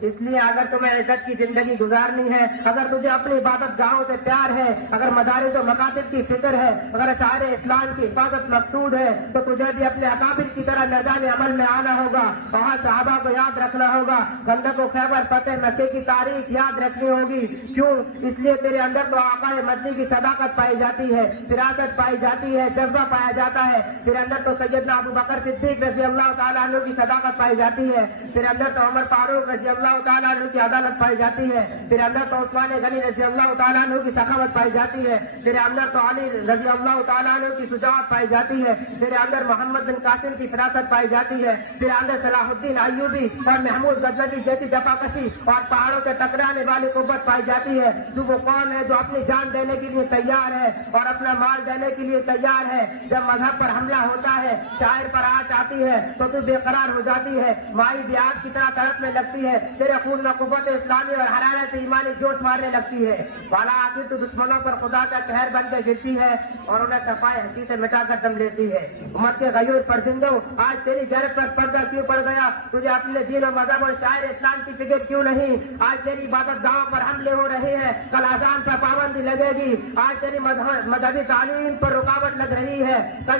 اس لیے اگر تمہیں عزت کی زندگی گزارنی ہے، اگر تجھے اپنی عبادت گاہوں سے پیار ہے، اگر مدارس و مکاتب کی فکر ہے، اگر اشعار اسلام کی حفاظت مقصود ہے، تو تجھے بھی اپنے اکابر کی طرح میدان عمل میں آنا ہوگا، وہاں صحابہ کو یاد رکھنا ہوگا، خندق و خیبر، فتح مکے کی تاریخ یاد رکھنی ہوگی۔ کیوں؟ اس لیے تیرے اندر تو آقا مدنی کی صداقت پائی جاتی ہے، فراست پائی جاتی ہے، جذبہ پایا جاتا ہے، تیرے اندر تو سیدنا ابو بکر صدیق رضی اللہ تعالیٰ عنہ کی صداقت پائی جاتی ہے، تیرے اندر تو عمر فاروق رضی اللہ تعالیٰ عنہ کی عدالت پائی جاتی ہے، تیرے اندر تو عثمان غنی رضی اللہ تعالیٰ عنہ کی سخاوت پائی جاتی ہے، تیرے اندر تو علی رضی اللہ تعالیٰ عنہ کی شجاعت پائی جاتی ہے، تیرے اندر محمد بن قاسم کی فراست پائی جاتی ہے، تیرے اندر صلاح الدین ایوبی اور محمود غزنوی جیسی جفاکشی اور پہاڑوں سے ٹکرانے والی قوت پائی جاتی ہے۔ جو وہ قوم ہے جو اپنی جان دینے کے لیے تیار ہے اور اپنا مال دینے کے لیے تیار ہے، جب مذہب پر حملہ ہوتا ہے، شاعر پر آنچ آتی ہے تو تو بے قرار ہو جاتی ہے، مائی بیاض کی طرح تڑپنے لگتی ہے، تیرے خون میں قوت اسلامی اور حرارت ایمانی جوش مارنے لگتی ہے، والا آخر تو دشمنوں پر خدا کا قہر بن کے گرتی ہے اور انہیں صفائے ہستی سے مٹا کر دم لیتی ہے۔ امت کے غیور پرزندوں، آج تیری غیرت پر پردہ کیوں پڑ گیا؟ تجھے اپنے دین و مذہب اور شاعر اسلام کی فکر کیوں نہیں؟ آج تیری عبادت گاہوں پر حملے ہو رہے ہیں، کل اذان پر پابندی لگے گی، آج تیری مذہبی تعلیم پر رکاوٹ لگ رہی ہے، کل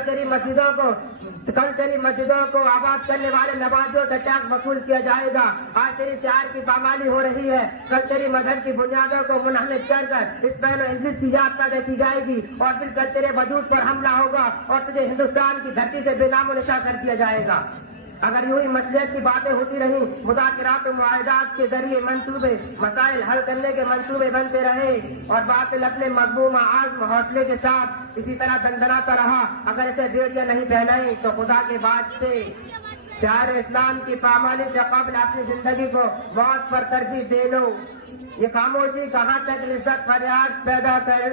تیری مسجدوں کو آباد کرنے والے نمازیوں سے ٹیکس وصول کیا جائے گا، آج تیری شعر کی پامالی ہو رہی ہے، کل تیری مذہب کی بنیادوں کو منحمد کر کر اس بین و انگلش کی یافتہ دیکھی جائے گی، اور پھر کل تیرے وجود پر حملہ ہوگا اور تجھے ہندوستان کی دھرتی سے بے نام و نشاں کر دیا جائے گا۔ اگر یوں ہی مصلحت کی باتیں ہوتی رہیں، مذاکرات و معاہدات کے ذریعے منصوبے مسائل حل کرنے کے منصوبے بنتے رہے اور باطل اپنے مضموم عزم حوصلے کے ساتھ اسی طرح دندناتا رہا، اگر اسے بیڑیاں نہیں پہنائی تو خدا کے واسطے شاعر اسلام کی پامالی سے قبل اپنی زندگی کو موت پر ترجیح دے لو۔ یہ خاموشی کہاں تک لذت فریاد پیدا کر،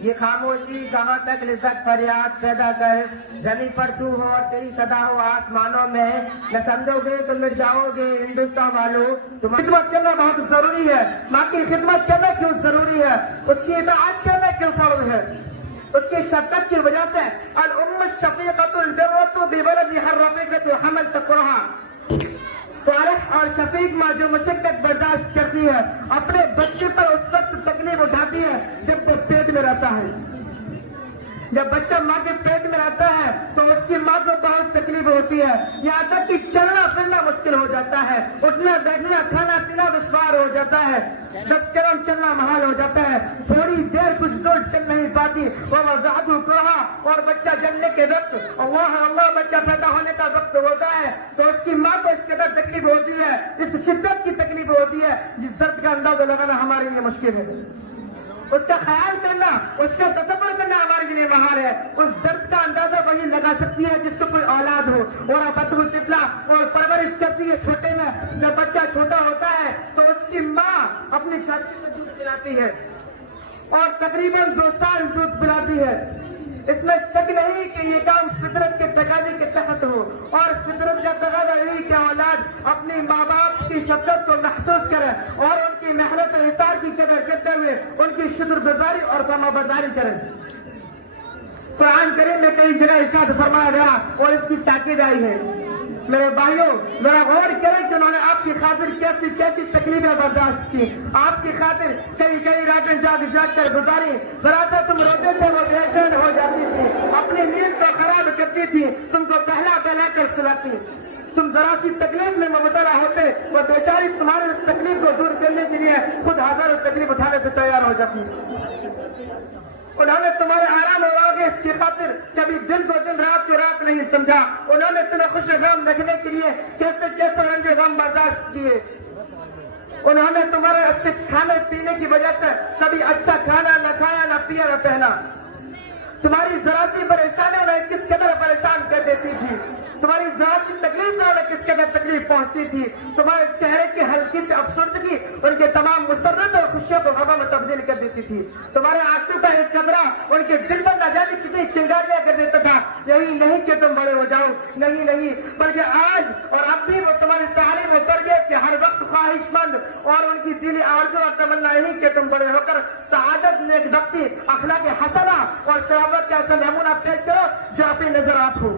یہ خاموشی کہاں تک لذت فریاد پیدا کر، زمین پر تو ہو اور تیری صدا ہو آسمانوں میں، نہ سمجھو گے تو مٹ جاؤ گے ہندوستان والوں۔ تمہاری خدمت کرنا بہت ضروری ہے، ماں کی خدمت کرنا کیوں ضروری ہے؟ اس کی اطاعت کرنا کیوں فرض ہے؟ اس کی شفقت کی وجہ سے الام الشفیقۃ البرۃ بولدها الرفیقۃ حمل تقواها، صالح اور شفیق ماں جو مشقت برداشت کرتی ہے اپنے بچے پر اس وقت تکلیف اٹھاتی ہے جب وہ پیٹ میں رہتا ہے۔ جب بچہ ماں کے پیٹ میں رہتا ہے تو اس کی ماں کو بہت تکلیف ہوتی ہے، یہاں تک کہ چلنا پھرنا مشکل ہو جاتا ہے، اٹھنا بیٹھنا کھانا پینا دشوار ہو جاتا ہے، 10 قدم چلنا محال ہو جاتا ہے، تھوڑی دیر کچھ دور چل نہیں پاتی، وہ وضاحت کہا اور بچہ جننے کے وقت اللہ بچہ پیدا ہونے کا وقت ہوتا ہے تو اس کی ماں کو اس قدر تکلیف ہوتی ہے، اس شدت کی تکلیف ہوتی ہے جس درد کا اندازہ لگانا ہمارے لیے مشکل ہے، اس کا خیال کرنا، اس کا تصور کرنا ہمارے لیے محال ہے۔ اس درد کا اندازہ وہی لگا سکتی ہے جس کو کوئی اولاد ہو اور بطو طفلہ اور پرورش کرتی ہے چھوٹے میں، جب بچہ چھوٹا ہوتا ہے تو اس کی ماں اپنی چھاتی سے دودھ پلاتی ہے اور تقریباً 2 سال دودھ پلاتی ہے۔ اس میں شک نہیں کہ یہ کام فطرت کے تقاضے کے تحت ہو، اور فطرت کا تقاضا یہی کہ اولاد اپنے ماں باپ کی شفقت کو محسوس کرے اور ان کی محنت و اثار کی قدر کرتے ہوئے ان کی شکر گزاری اور فرما برداری کرے۔ قرآن کریم میں کئی جگہ ارشاد فرمایا گیا اور اس کی تاکید آئی ہے۔ میرے بھائیوں ذرا غور کریں کہ انہوں نے آپ کی خاطر کیسی کیسی تکلیفیں برداشت کی، آپ کی خاطر کئی راتیں جاگ کر گزاری، ذرا سا تم روتے تھے وہ بے چین ہو جاتی تھی، اپنی نیند کو خراب کرتی تھی، تم کو بہلا کر سلاتی، تم ذرا سی تکلیف میں مبتلا ہوتے وہ بیچاری تمہارے اس تکلیف کو دور کرنے کے لیے خود ہزاروں تکلیف اٹھانے پہ تیار ہو جاتی۔ انہوں نے تمہارے آرام و راحت کی خاطر کبھی دن کو دن رات کو رات نہیں سمجھا، انہوں نے تمہیں خوش غم رکھنے کے لیے کیسے رنج غم برداشت کیے، انہوں نے تمہارے اچھے کھانے پینے کی وجہ سے کبھی اچھا کھانا نہ کھایا نہ پیا نہ پہنا، تمہاری ذرا سی پریشانی انہیں کس قدر پریشان کر دیتی تھی، تمہاری ذرا سی تکلیف سے انہیں کس قدر تکلیف پہنچتی تھی، تمہارے چہرے کی ہلکی سی افسردگی ان کے تمام مسرت اور خوشیوں کو ہوا میں تبدیل کر دیتی تھی، تمہارے آنسو کا ایک قطرہ ان کے دل پر نہ جانے کتنی چنگاریاں کر دیتا تھا۔ یہی نہیں کہ تم بڑے ہو جاؤ، نہیں بلکہ آج اور اب بھی وہ تمہاری تعلیم و تربیت کے ہر وقت خواہش مند اور ان کی دلی آرزو اور تمنا یہی کہ تم بڑے ہو کر سعادت نیک بختی اخلاق حسنہ اور شرافت کا ایسا نمونہ پیش کرو جو اپنی نظر آپ ہو۔